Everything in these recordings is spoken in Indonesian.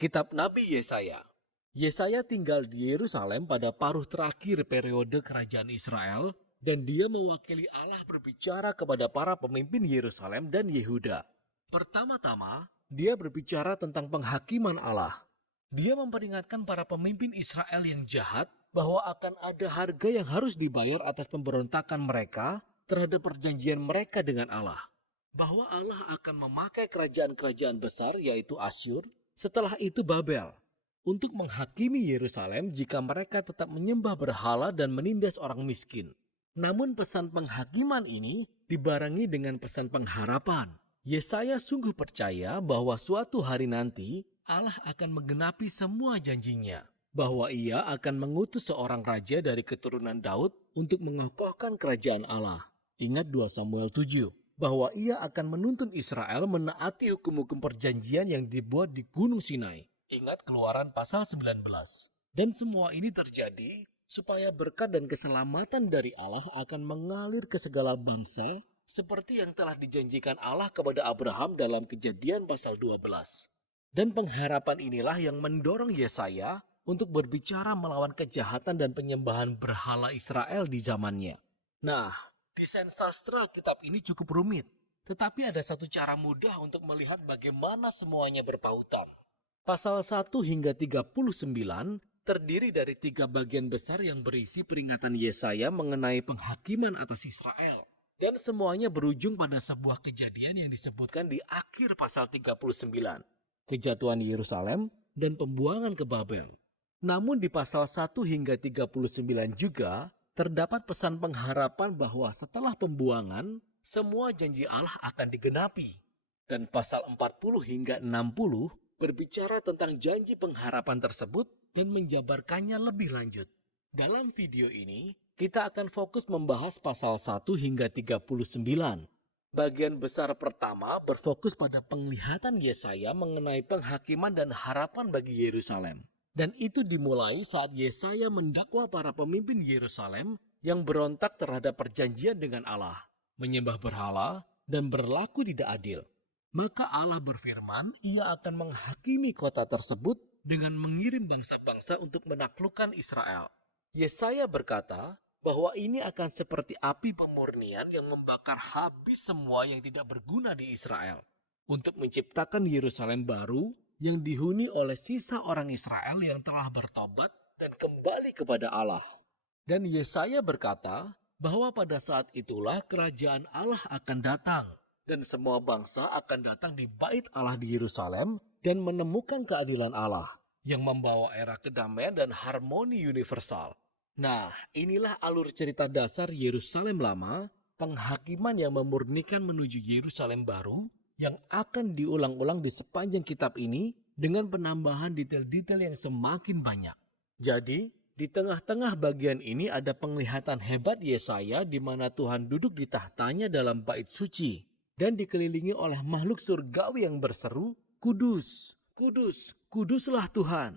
Kitab Nabi Yesaya. Yesaya tinggal di Yerusalem pada paruh terakhir periode kerajaan Israel, dan dia mewakili Allah berbicara kepada para pemimpin Yerusalem dan Yehuda. Pertama-tama, dia berbicara tentang penghakiman Allah. Dia memperingatkan para pemimpin Israel yang jahat bahwa akan ada harga yang harus dibayar atas pemberontakan mereka terhadap perjanjian mereka dengan Allah. Bahwa Allah akan memakai kerajaan-kerajaan besar yaitu Asyur, setelah itu Babel, untuk menghakimi Yerusalem jika mereka tetap menyembah berhala dan menindas orang miskin. Namun pesan penghakiman ini dibarengi dengan pesan pengharapan. Yesaya sungguh percaya bahwa suatu hari nanti Allah akan menggenapi semua janjinya. Bahwa ia akan mengutus seorang raja dari keturunan Daud untuk mengokohkan kerajaan Allah. Ingat 2 Samuel 7. Bahwa ia akan menuntun Israel menaati hukum-hukum perjanjian yang dibuat di Gunung Sinai. Ingat Keluaran pasal 19. Dan semua ini terjadi supaya berkat dan keselamatan dari Allah akan mengalir ke segala bangsa seperti yang telah dijanjikan Allah kepada Abraham dalam Kejadian pasal 12. Dan pengharapan inilah yang mendorong Yesaya untuk berbicara melawan kejahatan dan penyembahan berhala Israel di zamannya. Nah, desain sastra kitab ini cukup rumit, tetapi ada satu cara mudah untuk melihat bagaimana semuanya berpautan. Pasal 1 hingga 39 terdiri dari 3 bagian besar yang berisi peringatan Yesaya mengenai penghakiman atas Israel. Dan semuanya berujung pada sebuah kejadian yang disebutkan di akhir pasal 39. Kejatuhan Yerusalem dan pembuangan ke Babel. Namun di pasal 1 hingga 39 juga terdapat pesan pengharapan bahwa setelah pembuangan, semua janji Allah akan digenapi. Dan pasal 40 hingga 60 berbicara tentang janji pengharapan tersebut dan menjabarkannya lebih lanjut. Dalam video ini, kita akan fokus membahas pasal 1 hingga 39. Bagian besar pertama berfokus pada penglihatan Yesaya mengenai penghakiman dan harapan bagi Yerusalem. Dan itu dimulai saat Yesaya mendakwa para pemimpin Yerusalem yang berontak terhadap perjanjian dengan Allah, menyembah berhala, dan berlaku tidak adil. Maka Allah berfirman, ia akan menghakimi kota tersebut dengan mengirim bangsa-bangsa untuk menaklukkan Israel. Yesaya berkata bahwa ini akan seperti api pemurnian yang membakar habis semua yang tidak berguna di Israel, untuk menciptakan Yerusalem baru yang dihuni oleh sisa orang Israel yang telah bertobat dan kembali kepada Allah. Dan Yesaya berkata bahwa pada saat itulah kerajaan Allah akan datang, dan semua bangsa akan datang di bait Allah di Yerusalem dan menemukan keadilan Allah yang membawa era kedamaian dan harmoni universal. Nah, inilah alur cerita dasar Yerusalem lama, penghakiman yang memurnikan menuju Yerusalem baru, yang akan diulang-ulang di sepanjang kitab ini dengan penambahan detail-detail yang semakin banyak. Jadi, di tengah-tengah bagian ini ada penglihatan hebat Yesaya di mana Tuhan duduk di tahtanya dalam bait suci dan dikelilingi oleh makhluk surgawi yang berseru, "Kudus, kudus, kuduslah Tuhan."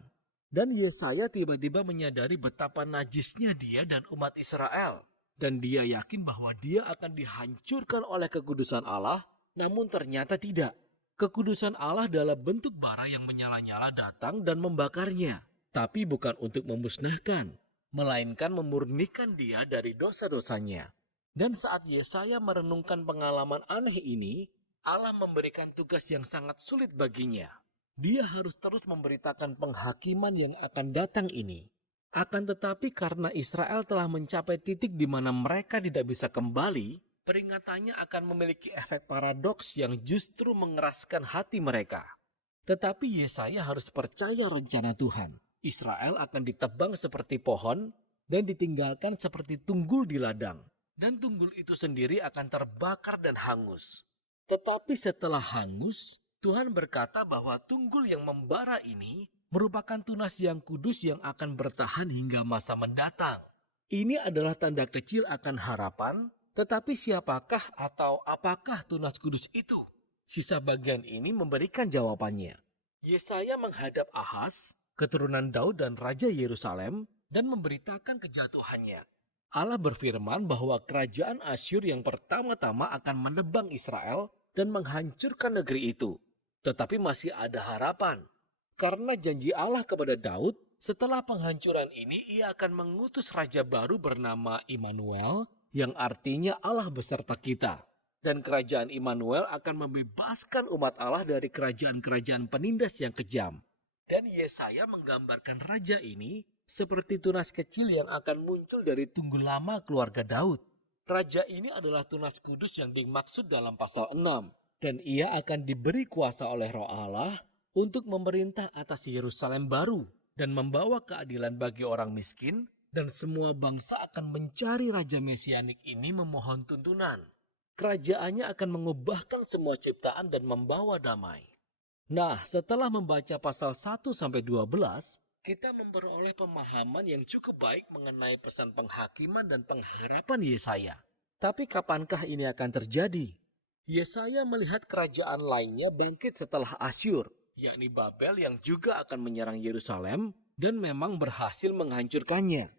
Dan Yesaya tiba-tiba menyadari betapa najisnya dia dan umat Israel. Dan dia yakin bahwa dia akan dihancurkan oleh kekudusan Allah, namun ternyata tidak. Kekudusan Allah dalam bentuk bara yang menyala-nyala datang dan membakarnya. Tapi bukan untuk memusnahkan, melainkan memurnikan dia dari dosa-dosanya. Dan saat Yesaya merenungkan pengalaman aneh ini, Allah memberikan tugas yang sangat sulit baginya. Dia harus terus memberitakan penghakiman yang akan datang ini. Akan tetapi karena Israel telah mencapai titik di mana mereka tidak bisa kembali, peringatannya akan memiliki efek paradoks yang justru mengeraskan hati mereka. Tetapi Yesaya harus percaya rencana Tuhan. Israel akan ditebang seperti pohon dan ditinggalkan seperti tunggul di ladang. Dan tunggul itu sendiri akan terbakar dan hangus. Tetapi setelah hangus, Tuhan berkata bahwa tunggul yang membara ini merupakan tunas yang kudus yang akan bertahan hingga masa mendatang. Ini adalah tanda kecil akan harapan, tetapi siapakah atau apakah tunas kudus itu? Sisa bagian ini memberikan jawabannya. Yesaya menghadap Ahaz, keturunan Daud dan Raja Yerusalem, dan memberitakan kejatuhannya. Allah berfirman bahwa kerajaan Asyur yang pertama-tama akan menebang Israel dan menghancurkan negeri itu. Tetapi masih ada harapan. Karena janji Allah kepada Daud, setelah penghancuran ini ia akan mengutus raja baru bernama Immanuel, yang artinya Allah beserta kita. Dan kerajaan Immanuel akan membebaskan umat Allah dari kerajaan-kerajaan penindas yang kejam. Dan Yesaya menggambarkan raja ini seperti tunas kecil yang akan muncul dari tunggu lama keluarga Daud. Raja ini adalah tunas kudus yang dimaksud dalam pasal 6. Dan ia akan diberi kuasa oleh Roh Allah untuk memerintah atas Yerusalem baru dan membawa keadilan bagi orang miskin, dan semua bangsa akan mencari Raja Mesianik ini memohon tuntunan. Kerajaannya akan mengubahkan semua ciptaan dan membawa damai. Nah, setelah membaca pasal 1-12, kita memperoleh pemahaman yang cukup baik mengenai pesan penghakiman dan pengharapan Yesaya. Tapi kapankah ini akan terjadi? Yesaya melihat kerajaan lainnya bangkit setelah Asyur, yakni Babel yang juga akan menyerang Yerusalem dan memang berhasil menghancurkannya.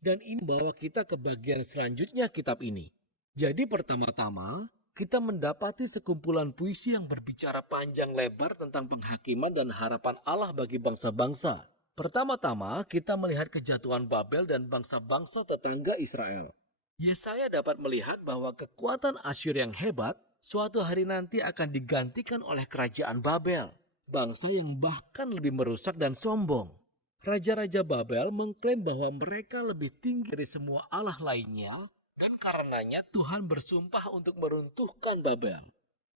Dan ini membawa kita ke bagian selanjutnya kitab ini. Jadi pertama-tama, kita mendapati sekumpulan puisi yang berbicara panjang lebar tentang penghakiman dan harapan Allah bagi bangsa-bangsa. Pertama-tama, kita melihat kejatuhan Babel dan bangsa-bangsa tetangga Israel. Yesaya dapat melihat bahwa kekuatan Asyur yang hebat suatu hari nanti akan digantikan oleh kerajaan Babel, bangsa yang bahkan lebih merusak dan sombong. Raja-raja Babel mengklaim bahwa mereka lebih tinggi dari semua allah lainnya, dan karenanya Tuhan bersumpah untuk meruntuhkan Babel.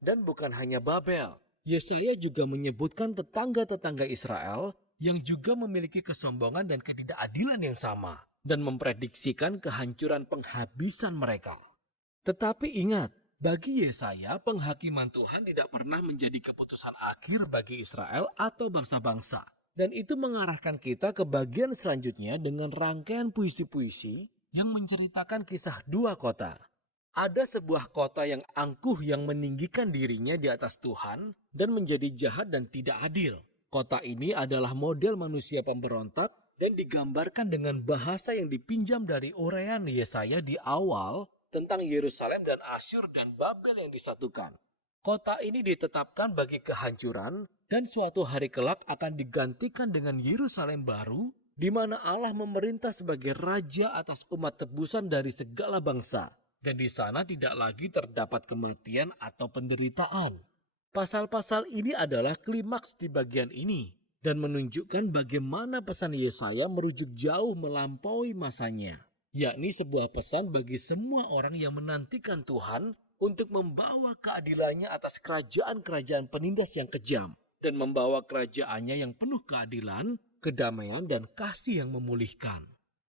Dan bukan hanya Babel, Yesaya juga menyebutkan tetangga-tetangga Israel yang juga memiliki kesombongan dan ketidakadilan yang sama, dan memprediksikan kehancuran penghabisan mereka. Tetapi ingat, bagi Yesaya, penghakiman Tuhan tidak pernah menjadi keputusan akhir bagi Israel atau bangsa-bangsa. Dan itu mengarahkan kita ke bagian selanjutnya dengan rangkaian puisi-puisi yang menceritakan kisah dua kota. Ada sebuah kota yang angkuh yang meninggikan dirinya di atas Tuhan dan menjadi jahat dan tidak adil. Kota ini adalah model manusia pemberontak dan digambarkan dengan bahasa yang dipinjam dari uraian Yesaya di awal tentang Yerusalem dan Asyur dan Babel yang disatukan. Kota ini ditetapkan bagi kehancuran dan suatu hari kelak akan digantikan dengan Yerusalem baru, di mana Allah memerintah sebagai raja atas umat tebusan dari segala bangsa. Dan di sana tidak lagi terdapat kematian atau penderitaan. Pasal-pasal ini adalah klimaks di bagian ini dan menunjukkan bagaimana pesan Yesaya merujuk jauh melampaui masanya. Yakni sebuah pesan bagi semua orang yang menantikan Tuhan untuk membawa keadilannya atas kerajaan-kerajaan penindas yang kejam dan membawa kerajaannya yang penuh keadilan, kedamaian, dan kasih yang memulihkan.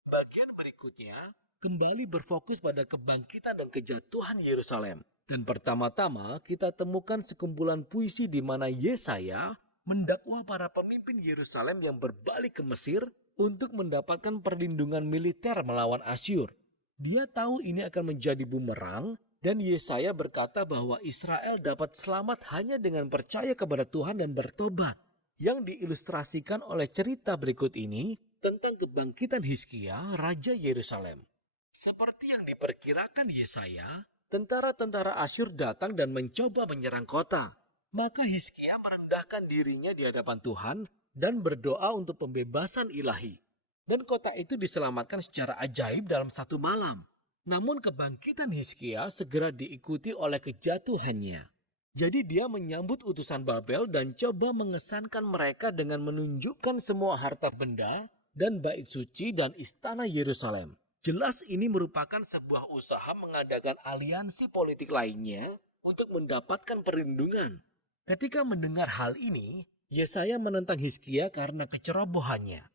Bagian berikutnya kembali berfokus pada kebangkitan dan kejatuhan Yerusalem. Dan pertama-tama kita temukan sekumpulan puisi di mana Yesaya mendakwa para pemimpin Yerusalem yang berbalik ke Mesir untuk mendapatkan perlindungan militer melawan Asyur. Dia tahu ini akan menjadi bumerang, dan Yesaya berkata bahwa Israel dapat selamat hanya dengan percaya kepada Tuhan dan bertobat. Yang diilustrasikan oleh cerita berikut ini tentang kebangkitan Hizkia, Raja Yerusalem. Seperti yang diperkirakan Yesaya, tentara-tentara Asyur datang dan mencoba menyerang kota. Maka Hizkia merendahkan dirinya di hadapan Tuhan dan berdoa untuk pembebasan ilahi. Dan kota itu diselamatkan secara ajaib dalam satu malam. Namun kebangkitan Hizkia segera diikuti oleh kejatuhannya. Jadi dia menyambut utusan Babel dan coba mengesankan mereka dengan menunjukkan semua harta benda dan bait suci dan istana Yerusalem. Jelas ini merupakan sebuah usaha mengadakan aliansi politik lainnya untuk mendapatkan perlindungan. Ketika mendengar hal ini, Yesaya menentang Hizkia karena kecerobohannya.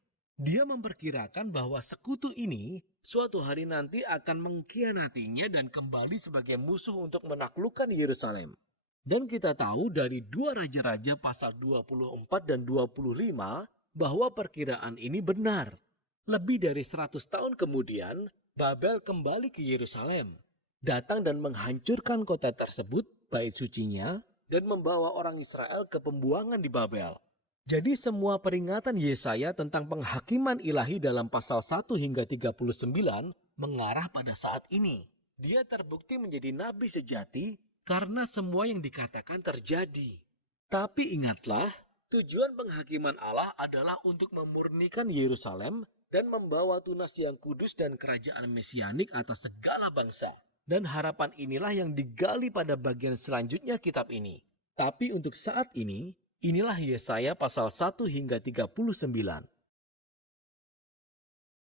Dia memperkirakan bahwa sekutu ini suatu hari nanti akan mengkhianatinya dan kembali sebagai musuh untuk menaklukkan Yerusalem. Dan kita tahu dari 2 Raja-Raja pasal 24 dan 25 bahwa perkiraan ini benar. Lebih dari 100 tahun kemudian, Babel kembali ke Yerusalem, datang dan menghancurkan kota tersebut, bait sucinya, dan membawa orang Israel ke pembuangan di Babel. Jadi semua peringatan Yesaya tentang penghakiman ilahi dalam pasal 1 hingga 39 mengarah pada saat ini. Dia terbukti menjadi nabi sejati karena semua yang dikatakan terjadi. Tapi ingatlah, Tujuan penghakiman Allah adalah untuk memurnikan Yerusalem dan membawa tunas yang kudus dan kerajaan mesianik atas segala bangsa. Dan harapan inilah yang digali pada bagian selanjutnya kitab ini. Tapi untuk saat ini, inilah Yesaya pasal 1 hingga 39.